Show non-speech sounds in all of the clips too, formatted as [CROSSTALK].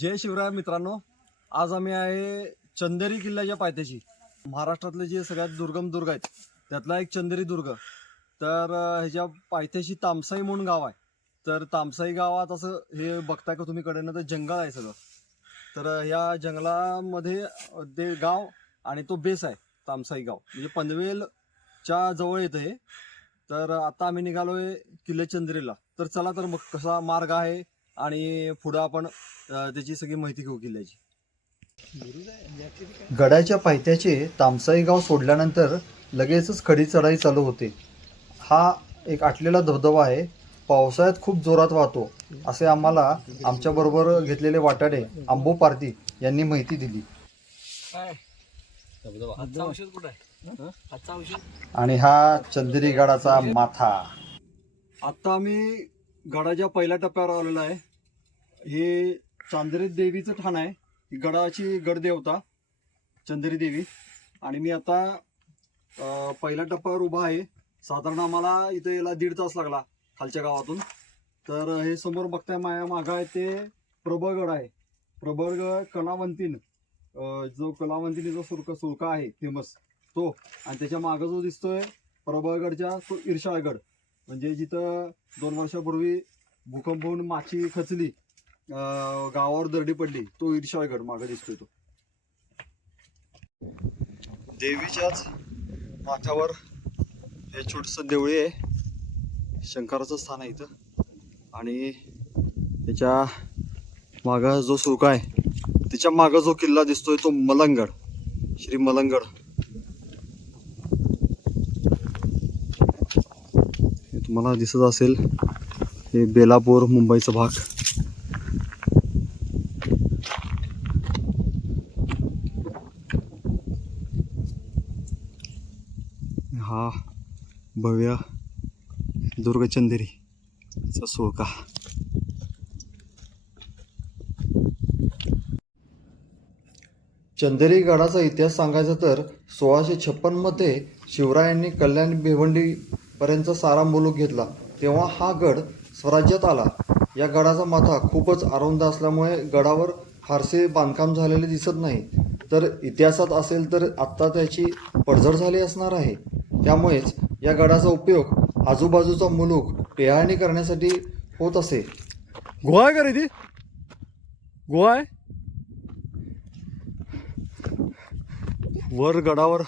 जय शिवराय मित्रांनो. आज आम्ही आहे चंदेरी किल्ल्याच्या पायथ्याशी. महाराष्ट्रातले जे सगळ्यात दुर्गम दुर्ग आहेत त्यातला एक चंदेरी दुर्ग. तर ह्याच्या पायथ्याशी तामसाई म्हणून गाव आहे. तर तामसाई गावात असं हे बघताय का तुम्ही कडेनं? तर जंगल आहे सगळं. तर ह्या जंगलामध्ये ते गाव आणि तो बेस आहे तामसाई गाव. म्हणजे पनवेलच्या जवळ येतं हे. तर आता आम्ही निघालोय किल्ले चंदेरीला. तर चला तर मग कसा मार्ग आहे आणि पुढं आपण त्याची सगळी माहिती घेऊ किल्ल्याची. गडाच्या पायथ्याचे तामसाई गाव सोडल्यानंतर लगेचच खडी चढाई चालू होते. हा एक आटलेला धबधबा आहे. पावसाळ्यात खूप जोरात वाहतो असे आम्हाला आमच्याबरोबर घेतलेले वाटाडे आंबो पारती यांनी माहिती दिली. आणि हा चंदेरी गडाचा माथा. आता आम्ही गडाच्या पहिल्या टप्प्यावर आलेलो आहे. हे चांदेरी देवीचं ठाण आहे. गडाची गडाची गडदेवता चंदेरी देवी. आणि मी आता पहिल्या टप्प्यावर उभा आहे. साधारण आम्हाला इथे यायला दीड तास लागला खालच्या गावातून. तर हे समोर बघताय माया मागं आहे ते प्रबळगड आहे. प्रबळगड कलावंतीन अं, जो कलावंतीनीचा सुरका सुरका आहे फेमस तो. आणि त्याच्या मागं जो दिसतोय प्रबळगडच्या तो इर्शाळगड म्हणजे जिथं दोन वर्षापूर्वी भूकंप होऊन माची खचली गावावर दरडी पडली तो ईर्षाळगड मागे दिसतोय तो. देवीच्याच माथ्यावर हे छोटस देवळी आहे. शंकराचं स्थान आहे इथं. आणि त्याच्या मागं जो सुका आहे त्याच्या मागं जो किल्ला दिसतोय तो मलंगड श्री मलंगड. हे तुम्हाला दिसत असेल हे बेलापूर मुंबईचा भाग. हा भव्य दुर्गचंदेरीचा सोळका चंदेरी गडाचा इतिहास सांगायचा तर सोळाशे छप्पनमध्ये शिवरायांनी कल्याण भिवंडीपर्यंत सारा मुलूक घेतला. तेव्हा हा गड स्वराज्यात आला. या गडाचा माथा खूपच अरुंद असल्यामुळे गडावर फारसे बांधकाम झालेले दिसत नाही. तर इतिहासात असेल तर आत्ता त्याची पडझड झाली असणार आहे. त्यामुळेच या गडाचा उपयोग आजूबाजूचा मुलूक टेहाळणी करण्यासाठी होत असे. गोवा आहे का रे ती? गोवा आहे वर गडावर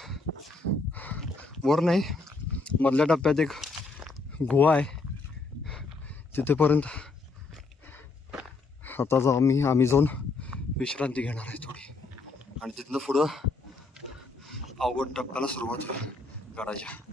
वर नाही मधल्या टप्प्यात एक गुहा आहे तिथेपर्यंत आता जाऊ आम्ही आम्ही जाऊन विश्रांती घेणार आहे थोडी. आणि तिथनं पुढं अवघड टप्प्याला सुरुवात होईल. गडाच्या हे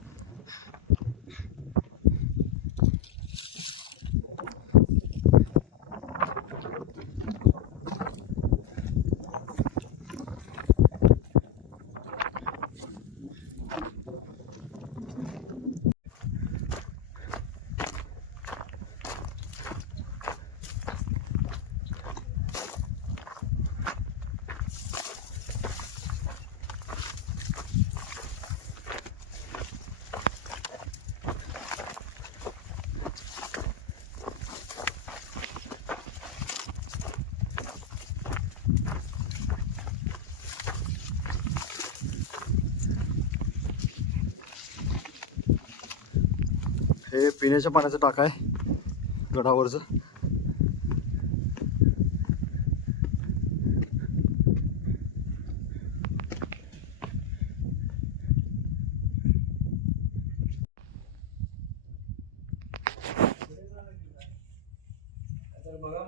पिण्याच्या पाण्याचं टाक आहे. गडावरचं. बघा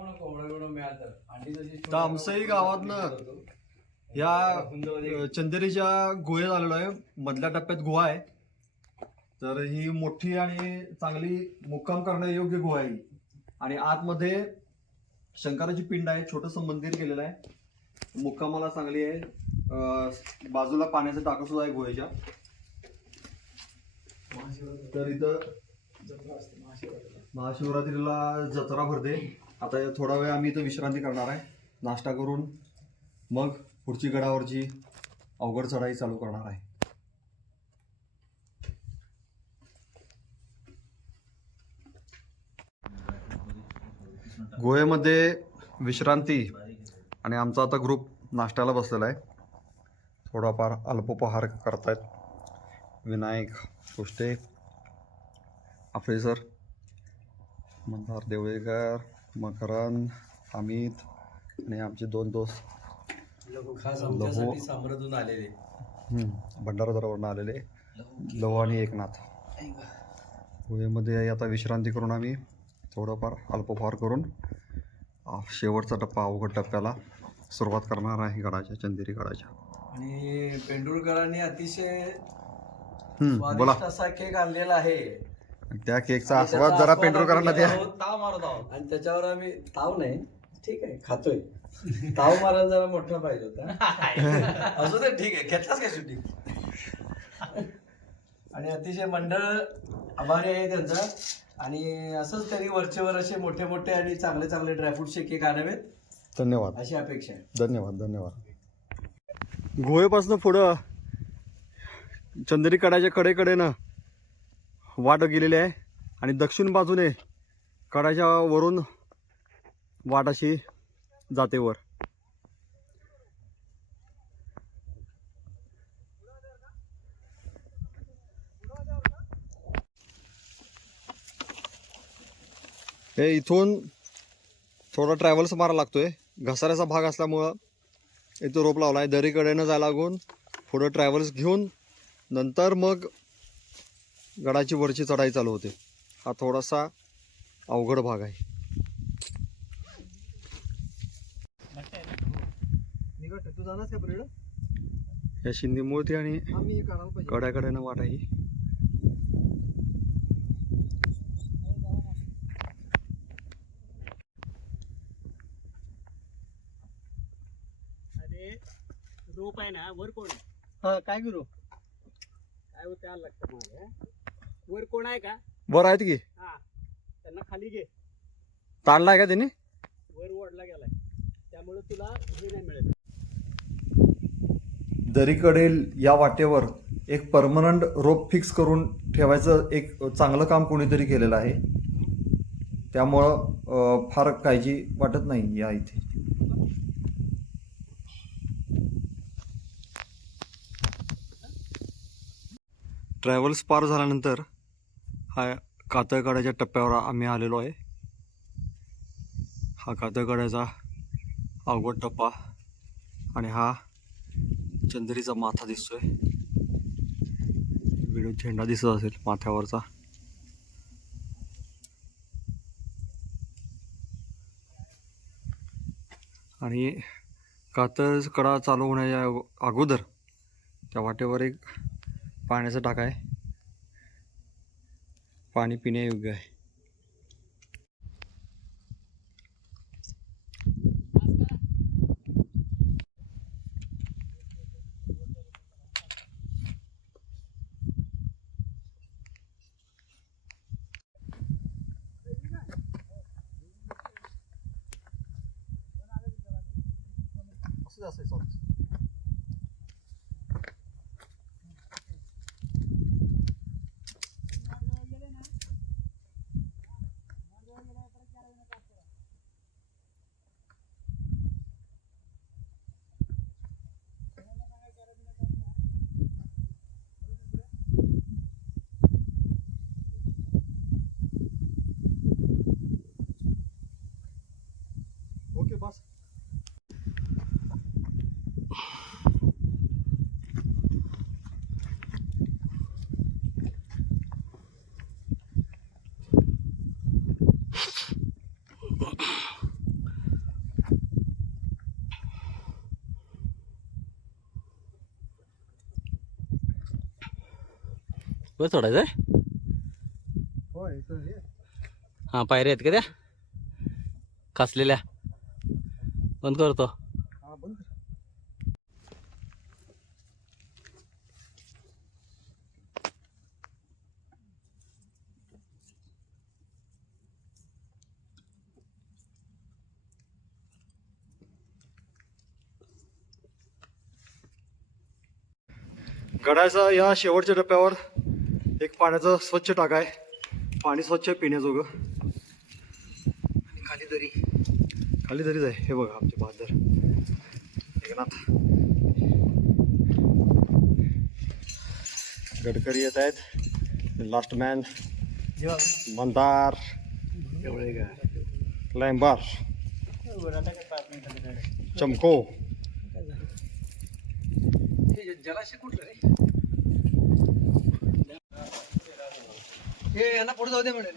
तामसई गावातनं या चंदेरीच्या गुहेत आलेलो आहे. मधल्या टप्प्यात गुहा आहे. तर ही मोठी आणि चांगली मुक्काम करण्या योग्य गुहा आहे आणि आतमध्ये शंकराची पिंड आहे छोटस मंदिर केलेलं आहे. मुक्कामाला चांगली आहे. बाजूला पाण्याचं टाकं सुद्धा आहे गुहेच्या. तर इथं महाशिवरात्रीला जत्रा भरते. आता थोडा वेळ आम्ही इथं विश्रांती करणार आहे. नाश्ता करून मग पुढची गडावरची अवघड चढाई चालू करणार आहे. गोव्यामध्ये विश्रांती आणि आमचा आता ग्रुप नाश्त्याला बसलेला आहे. थोडाफार अल्पोपहार करतायत. विनायक कुष्टे सर मंदार देवळेकर मकरंद अमित आणि आमचे दोन दोस्त. खास लघु. आलेले. भंडारदरावरून आलेले. लव आणि एकनाथ. गुहेमध्ये आता विश्रांती करून आम्ही थोडंफार अल्पफार करून शेवटचा टप्पा अवघड टप्प्याला सुरुवात करणार आहे गडाच्या चंदेरी गडाच्या. आणि पेंडुरकरांनी अतिशय बोला. स्वादिष्ट असा केक आणलेला आहे. त्या केकचा आस्वाद जरा पेंडुरकरांना द्या. ताव मारत आहोत. आणि त्याच्यावर आम्ही ताव नाही ठीक आहे खातोय. ताव मारायला जरा मोठा पाहिजे होता. [LAUGHS] असू दे ठीक आहे घेतलाच काय सुट्टी आणि अतिशय मंडळ आभारी आहे त्यांचा. आणि असंच तरी वरचेवर असे मोठे मोठे आणि चांगले चांगले ड्रायफ्रूटचे केक आणावेत. धन्यवाद. अशी अपेक्षा आहे. धन्यवाद धन्यवाद. गोव्यापासून पुढं चंदेरी कडाच्या कडेकडेनं वाट गेलेली आहे आणि दक्षिण बाजूने कडाच्या वरून वाट अशी जाते वर. हे इथून थोडा ट्रॅव्हल्स मारा लागतोय. घसाऱ्याचा भाग असल्यामुळं इथं रोप लावला आहे दरीकडेनं जायला लागून पुढं ट्रॅव्हल्स घेऊन नंतर मग गडाची वरची चढाई चालू होते. हा थोडासा अवघड भाग आहे. या शिंदी मूर्ती आणि कड्याकड्यानं वाट आहे रोप आहे ना वर कोण आहे? हा काय करू काय होतं आलं लक्षात माझ्या वर कोण आहे का? बरं आहेत की? हा. त्यांना खाली घे. ताणलाय का त्यांनी? वर ओढला गेलाय. त्यामुळे तुला हे नाही मिळत. दरीकडेल या वाटेवर एक परमनंट रोप फिक्स करून ठेवायचं एक चांगलं काम कोणीतरी केलेलं आहे. त्यामुळं अं, फार काळजी वाटत नाही या इथे. ट्रॅव्हल्स पार झाल्यानंतर हा कातळकड्याच्या टप्प्यावर आम्ही आलेलो आहे. हा कातळकड्याचा अवघड टप्पा आणि हा चंद्रीचा माथा दिसतोय. व्हिडिओ झेंडा दिसत असेल माथ्यावरचा. आणि कातळ कडा चालू होण्याच्या अगोदर त्या वाटेवर एक पाण्याचा टाका आहे. पाणी पिण्यायोग्य आहे. ओके बस वर सोडायचं आहे. हे पायऱ्या आहेत का त्या? खचलेल्या. बंद करतो. गडाचा या शेवटच्या टप्प्यावर एक पाण्याचा स्वच्छ टाका आहे पाणी स्वच्छ पिण्याजोगं. आणि खाली दरी. खाली तरीच आहे. हे बघा आमचे बहादर. एकनाथ. गडकरी येत आहेत. Last man Mandar. लँबार चमको. जलाशय कुठलं हे यांना पुढे जाऊ दे म्हणे.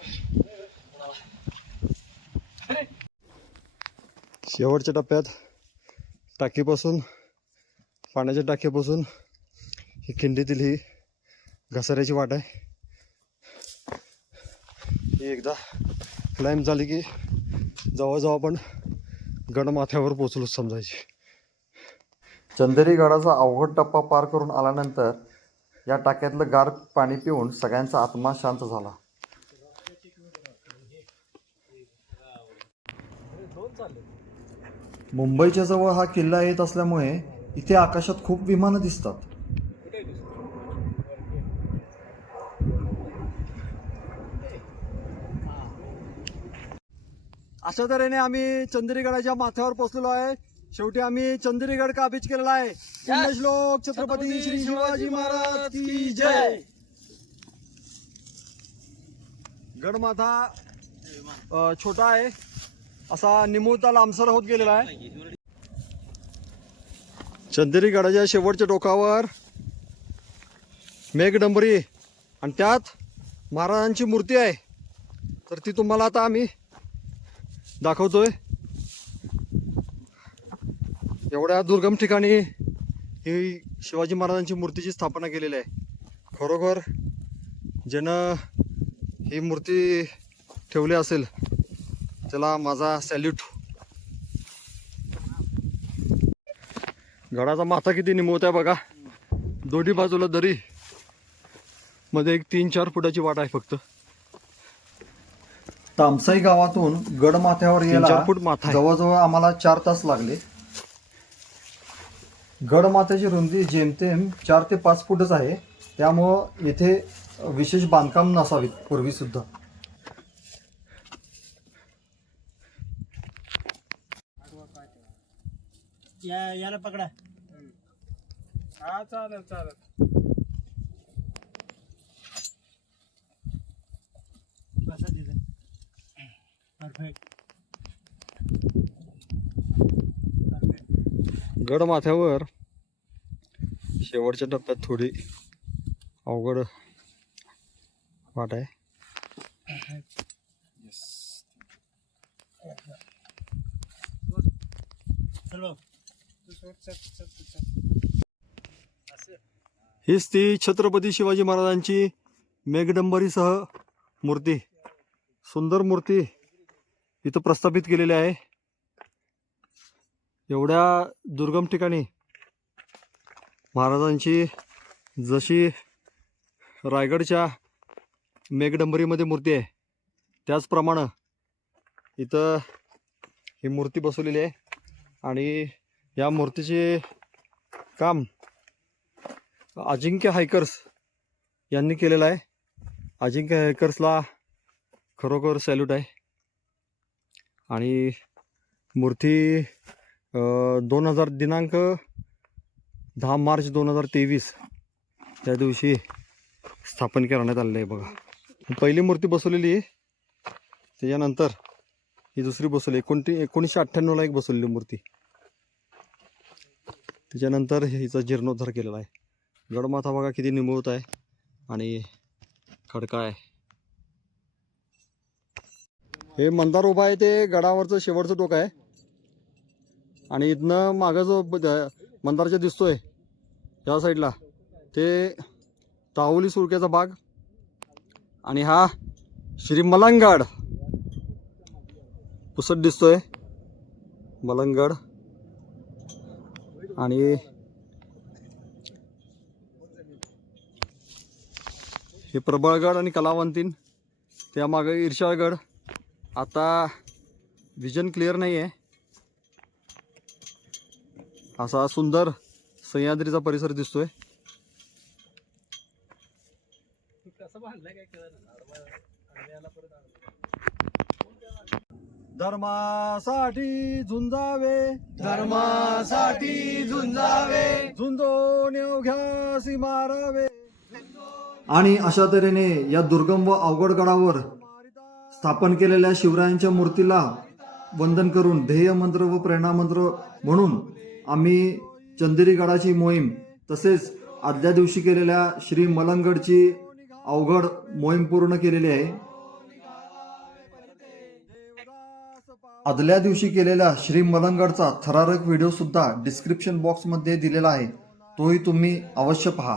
शेवटच्या टप्प्यात टाकीपासून पाण्याच्या टाकीपासून ही खिंडीतील ही घसाऱ्याची वाट आहे. ही एकदा क्लाइंब झाली की जवळजवळ आपण गडमाथ्यावर पोचलोच समजायची. चंदेरी गडाचा अवघड टप्पा पार करून आल्यानंतर या टाक्यातलं गार पाणी पिऊन सगळ्यांचा आत्मा शांत झाला. मुंबईच्या जवळ हा किल्ला येत असल्यामुळे इथे आकाशात खूप विमानं दिसतात. अशा तऱ्हेने आम्ही चंद्रीगडाच्या माथ्यावर पोहोचलेलो आहे. शेवटी आम्ही चंद्रीगड काबीज केलेला आहे? पुण्य श्लोक छत्रपती श्री शिवाजी महाराज की जय. गडमाथा छोटा आहे. असा निमुळता लांबसर होत गेलेला आहे. चंदेरी गडाच्या शेवटच्या टोकावर मेघडंबरी आणि त्यात महाराजांची मूर्ती आहे. तर ती तुम्हाला आता आम्ही दाखवतोय. एवढ्या दुर्गम ठिकाणी ही शिवाजी महाराजांची मूर्तीची स्थापना केलेली आहे. खरोखर ज्यानं ही मूर्ती ठेवली असेल त्याला माझा सॅल्यूट गडाचा माथा किती निमवत आहे बघा. दोन्ही बाजूला दरी. मध्ये एक तीन चार फुटाची वाट आहे फक्त. तामसाई गावातून गडमाथ्यावर तीन यायला चार फूट माथा. जवळजवळ आम्हाला चार तास लागले. गडमाथ्याची रुंदी जेमतेम चार ते पाच फूटच आहे. त्यामुळं येथे विशेष बांधकाम नसावीत पूर्वी सुद्धा. या याला पकडा. हा चालेल चालेल. बसा तिथं. परफेक्ट गडमाथ्यावर शेवटच्या टप्प्यात थोडी अवघड वाट आहे. हीच ती छत्रपती शिवाजी महाराजांची मेघडंबरीसह मूर्ती सुंदर मूर्ती इथं प्रस्थापित केलेली आहे. एवढ्या दुर्गम ठिकाणी महाराजांची जशी रायगडच्या मेघडंबरीमध्ये मूर्ती आहे त्याचप्रमाणे इथं ही मूर्ती बसवलेली आहे आणि या मूर्तीचे काम अजिंक्य हायकर्स यांनी केलेलं आहे. अजिंक्य हायकर्सला खरोखर सॅल्यूट आहे. आणि मूर्ती दोन हजार दिनांक दहा मार्च दोन हजार तेवीस. त्या दिवशी स्थापन करण्यात आलेलं आहे बघा. पहिली मूर्ती बसवलेली आहे. त्याच्यानंतर ही दुसरी बसवली एकोणती एकोणीसशे अठ्ठ्याण्णवला एक बसवलेली मूर्ती. त्याच्यानंतर हिचा जीर्णोद्धार केलेला आहे. गडमाथा बघा किती निमवत आहे आणि खडका आहे. हे मंदार उभा आहे ते गडावरचं शेवटचं टोक आहे. आणि इथनं मागं जो ब- मंदारच्या दिसतोय या साईडला ते ताहुली सुरक्याचा बाग आणि हा श्री मलंगड. पुसट दिसतोय मलंगड. आणि हे प्रबळगड आणि कलावंतीन त्यामागं ईर्षाळगड आता विजन क्लिअर नाही आहे असा सुंदर सह्याद्रीचा परिसर दिसतोय. धर्मासाठी झुंजावे. धर्मासाठी झुंजावे. झुंजून अवघ्यासी मारावे. आणि अशा तऱ्हेने या दुर्गम व अवघड गडावर स्थापन केलेल्या शिवरायांच्या मूर्तीला वंदन करून ध्येय मंत्र व प्रेरणा मंत्र म्हणून आम्ही चंदेरीगडाची मोहीम तसेच आदल्या दिवशी केलेल्या श्री मलंगडची अवघड मोहीम पूर्ण केलेली आहे. आदल्या दिवशी केलेल्या श्री मलंगडचा थरारक व्हिडिओ सुद्धा डिस्क्रिप्शन बॉक्समध्ये दिलेला आहे. तोही तुम्ही अवश्य पहा.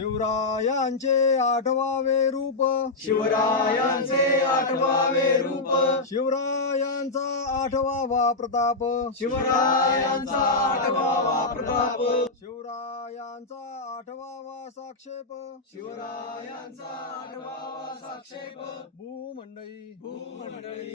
शिवरायांचे आठवावे रूप. शिवरायांचे आठवावे रूप. शिवरायांचा आठवावा प्रताप. शिवरायांचा आठवावा प्रताप. शिवरायांचा आठवावा साक्षेप. शिवरायांचा आठवावा साक्षेप. भूमंडळी. भूमंडळी.